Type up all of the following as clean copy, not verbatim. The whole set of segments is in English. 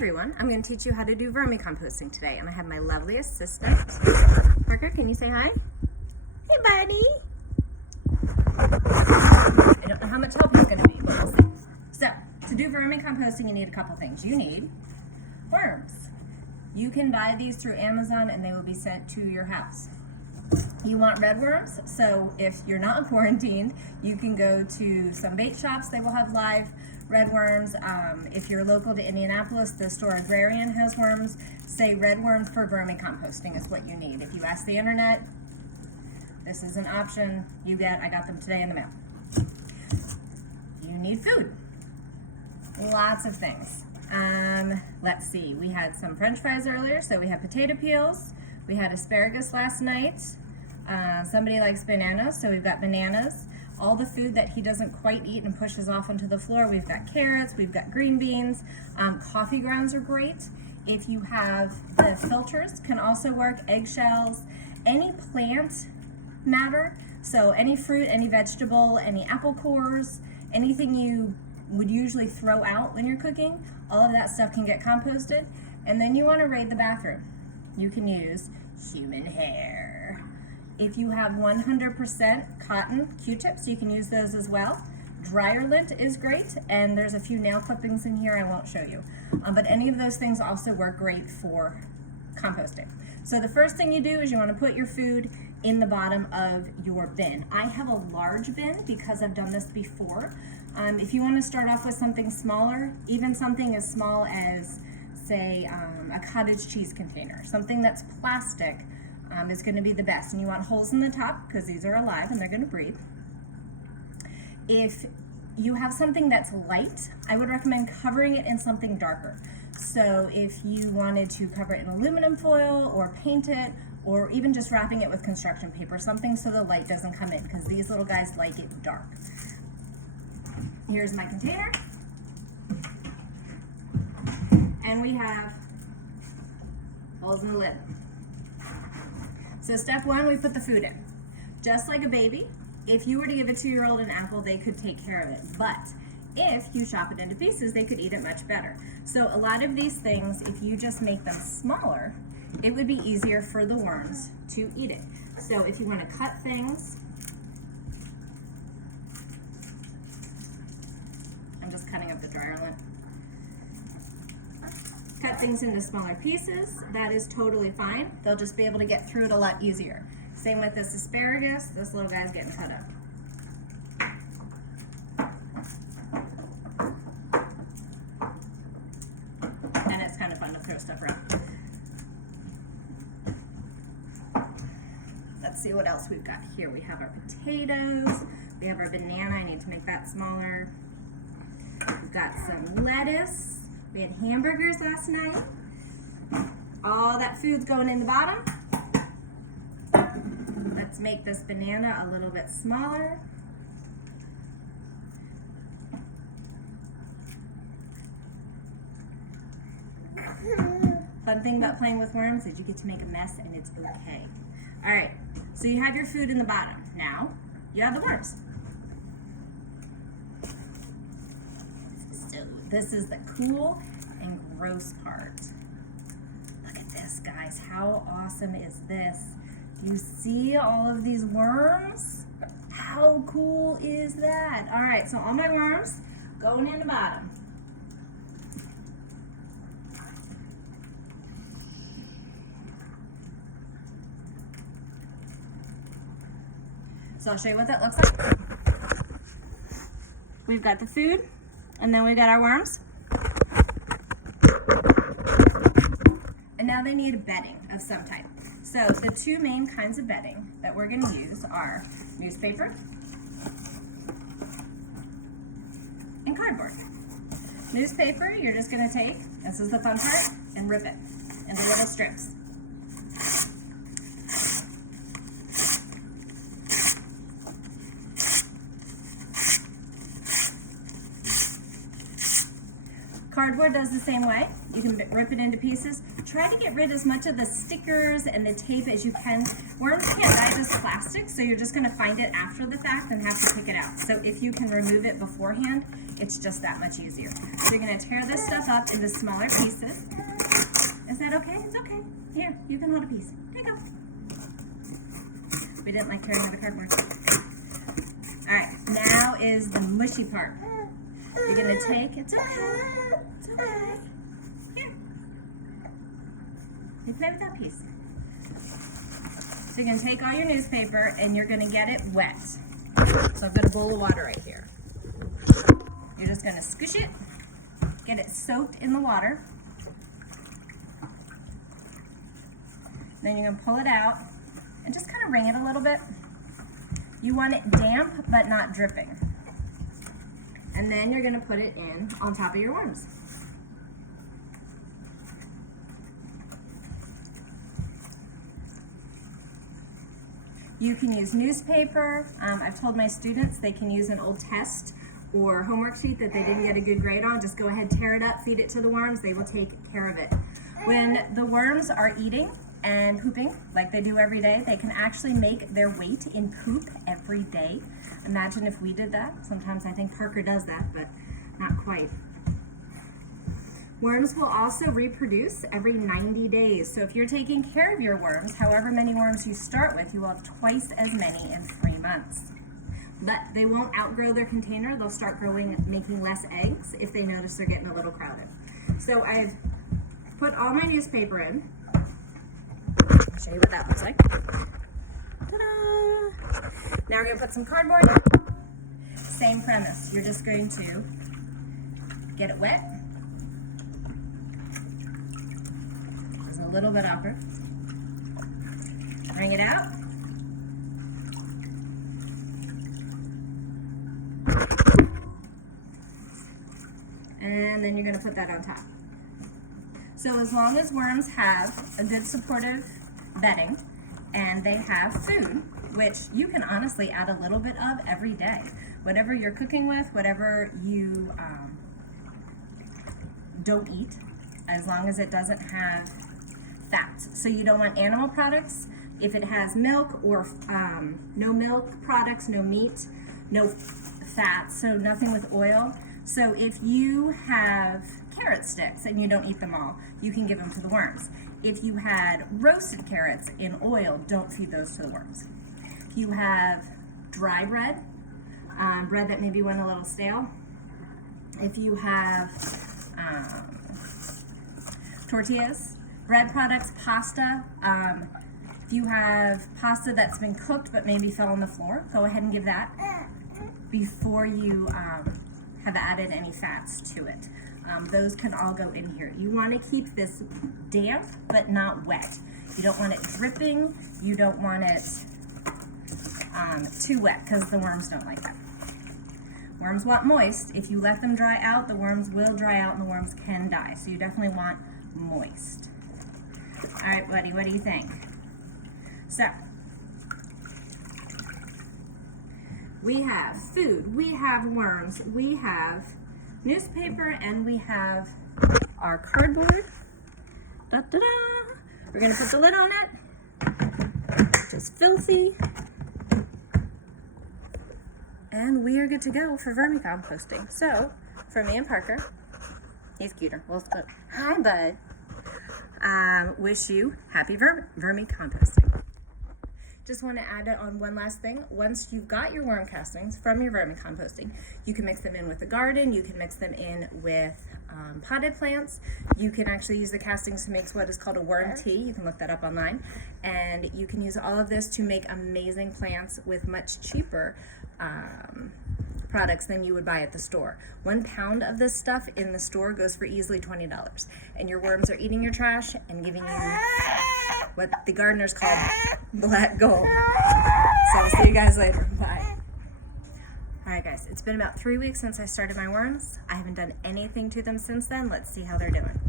everyone, I'm going to teach you how to do vermicomposting today, and I have my lovely assistant. Parker, can you say hi? Hey buddy! I don't know how much help he's going to be, but we'll see. So, to do vermicomposting you need a couple things. You need worms. You can buy these through Amazon and they will be sent to your house. You want red worms, so if you're not quarantined, you can go to some bait shops. They will have live red worms. If you're local to Indianapolis, the store Agrarian has worms. Say red worms for vermicomposting is what you need. If you ask the internet, this is an option you get. I got them today in the mail. You need food. Lots of things. Let's see, we had some French fries earlier, so we had potato peels. We had asparagus last night. Somebody likes bananas, so we've got bananas. All the food that he doesn't quite eat and pushes off onto the floor, we've got carrots, we've got green beans. Coffee grounds are great. If you have the filters, can also work. Eggshells, any plant matter, so any fruit, any vegetable, any apple cores, anything you would usually throw out when you're cooking, all of that stuff can get composted. And then you want to raid the bathroom. You can use human hair. If you have 100% cotton Q-tips, you can use those as well. Dryer lint is great, and there's a few nail clippings in here I won't show you. But any of those things also work great for composting. So the first thing you do is you want to put your food in the bottom of your bin. I have a large bin because I've done this before. If you want to start off with something smaller, even something as small as, say, a cottage cheese container, something that's plastic is going to be the best. And you want holes in the top because these are alive and they're going to breathe. If you have something that's light, I would recommend covering it in something darker. So if you wanted to cover it in aluminum foil or paint it, or even just wrapping it with construction paper, something so the light doesn't come in, because these little guys like it dark. Here's my container. And we have holes in the lid. So step one, we put the food in. Just like a baby, if you were to give a 2-year-old an apple, they could take care of it. But if you chop it into pieces, they could eat it much better. So a lot of these things, if you just make them smaller, it would be easier for the worms to eat it. So if you want to cut things, I'm just cutting up the dryer lint. Cut things into smaller pieces, that is totally fine. They'll just be able to get through it a lot easier. Same with this asparagus, this little guy's getting cut up. And it's kind of fun to throw stuff around. Let's see what else we've got here. We have our potatoes, we have our banana, I need to make that smaller. We've got some lettuce. We had hamburgers last night. All that food's going in the bottom. Let's make this banana a little bit smaller. Fun thing about playing with worms is you get to make a mess and it's okay. All right, so you have your food in the bottom. Now, you have the worms. So this is the cool and gross part. Look at this, guys. How awesome is this? You see all of these worms? How cool is that? All right, so all my worms going in the bottom. So I'll show you what that looks like. We've got the food, and then we've got our worms. And now they need bedding of some type. So the two main kinds of bedding that we're going to use are newspaper and cardboard. Newspaper, you're just going to take, this is the fun part, and rip it into little strips. Cardboard does the same way. You can rip it into pieces. try to get rid as much of the stickers and the tape as you can. Worms can't digest plastic, so you're just gonna find it after the fact and have to pick it out. So if you can remove it beforehand, it's just that much easier. So you're gonna tear this stuff up into smaller pieces. Is that okay? It's okay. Here, you can hold a piece. There you go. We didn't like tearing up the cardboard. All right, now is the mushy part. You're gonna take, it's okay. It's okay. Here. You play with that piece. So you're gonna take all your newspaper and you're gonna get it wet. So I've got a bowl of water right here. You're just gonna squish it, get it soaked in the water. Then you're gonna pull it out and just kind of wring it a little bit. You want it damp but not dripping. And then you're gonna put it in on top of your worms. You can use newspaper. I've told my students they can use an old test or homework sheet that they didn't get a good grade on. Just go ahead, tear it up, feed it to the worms. They will take care of it. When the worms are eating and pooping like they do every day, they can actually make their weight in poop every day. Imagine if we did that. Sometimes I think Parker does that, but not quite. Worms will also reproduce every 90 days. So if you're taking care of your worms, however many worms you start with, you will have twice as many in 3 months. But they won't outgrow their container. They'll start growing, making less eggs if they notice they're getting a little crowded. So I've put all my newspaper in. I'll show you what that looks like. Ta-da! Now we're gonna put some cardboard. Same premise. You're just going to get it wet. It's a little bit awkward. Wring it out. And then you're gonna put that on top. So as long as worms have a good supportive bedding and they have food, which you can honestly add a little bit of every day. Whatever you're cooking with, whatever you don't eat, as long as it doesn't have fats. So you don't want animal products. If it has milk or no milk products, no meat, no fats, so nothing with oil. So if you have carrot sticks and you don't eat them all, you can give them to the worms. If you had roasted carrots in oil, don't feed those to the worms. If you have dry bread, bread that maybe went a little stale, if you have tortillas, bread products, pasta, if you have pasta that's been cooked but maybe fell on the floor, go ahead and give that before you have added any fats to it. Those can all go in here. You want to keep this damp but not wet. You don't want it dripping. You don't want it too wet because the worms don't like that. Worms want moist. If you let them dry out, the worms will dry out and the worms can die. So you definitely want moist. All right, buddy, what do you think? So, we have food, we have worms, we have newspaper, and we have our cardboard. Da-da-da! We're gonna put the lid on it, which is filthy. And we are good to go for vermicomposting. So, for me and Parker, he's cuter. Well, let's go. Hi, bud. Wish you happy vermicomposting. Just want to add on one last thing. Once you've got your worm castings from your vermicomposting, you can mix them in with the garden. You can mix them in with potted plants. You can actually use the castings to make what is called a worm tea. You can look that up online. And you can use all of this to make amazing plants with much cheaper products than you would buy at the store. 1 pound of this stuff in the store goes for easily $20. And your worms are eating your trash and giving you what the gardeners call black gold. So I'll see you guys later. Bye. Alright guys, it's been about 3 weeks since I started my worms. I haven't done anything to them since then. Let's see how they're doing.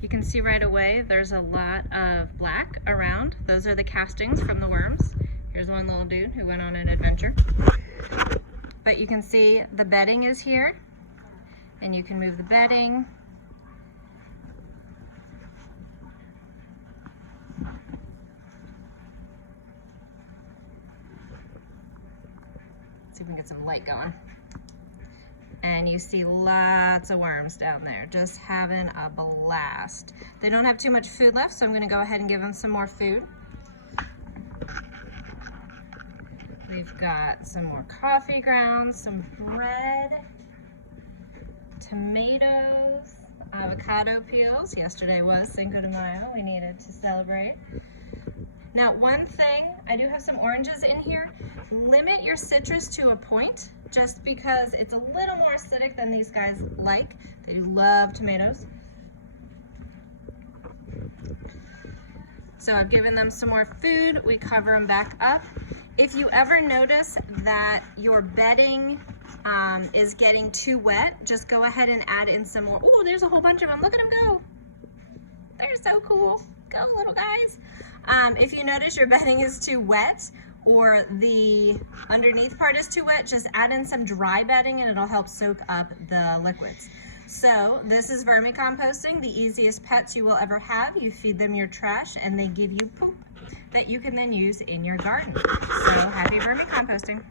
You can see right away there's a lot of black around. Those are the castings from the worms. Here's one little dude who went on an adventure. But you can see the bedding is here, and you can move the bedding. See if we can get some light going. And you see lots of worms down there, just having a blast. They don't have too much food left, so I'm gonna go ahead and give them some more food. We've got some more coffee grounds, some bread, tomatoes, avocado peels. Yesterday was Cinco de Mayo. We needed to celebrate. Now, one thing, I do have some oranges in here. Limit your citrus to a point, just because it's a little more acidic than these guys like. They do love tomatoes. So I've given them some more food. We cover them back up. If you ever notice that your bedding is getting too wet, just go ahead and add in some more. Oh, there's a whole bunch of them. Look at them go. They're so cool. Go, little guys. If you notice your bedding is too wet or the underneath part is too wet, just add in some dry bedding and it'll help soak up the liquids. So this is vermicomposting, the easiest pets you will ever have. You feed them your trash and they give you poop that you can then use in your garden. So happy vermicomposting.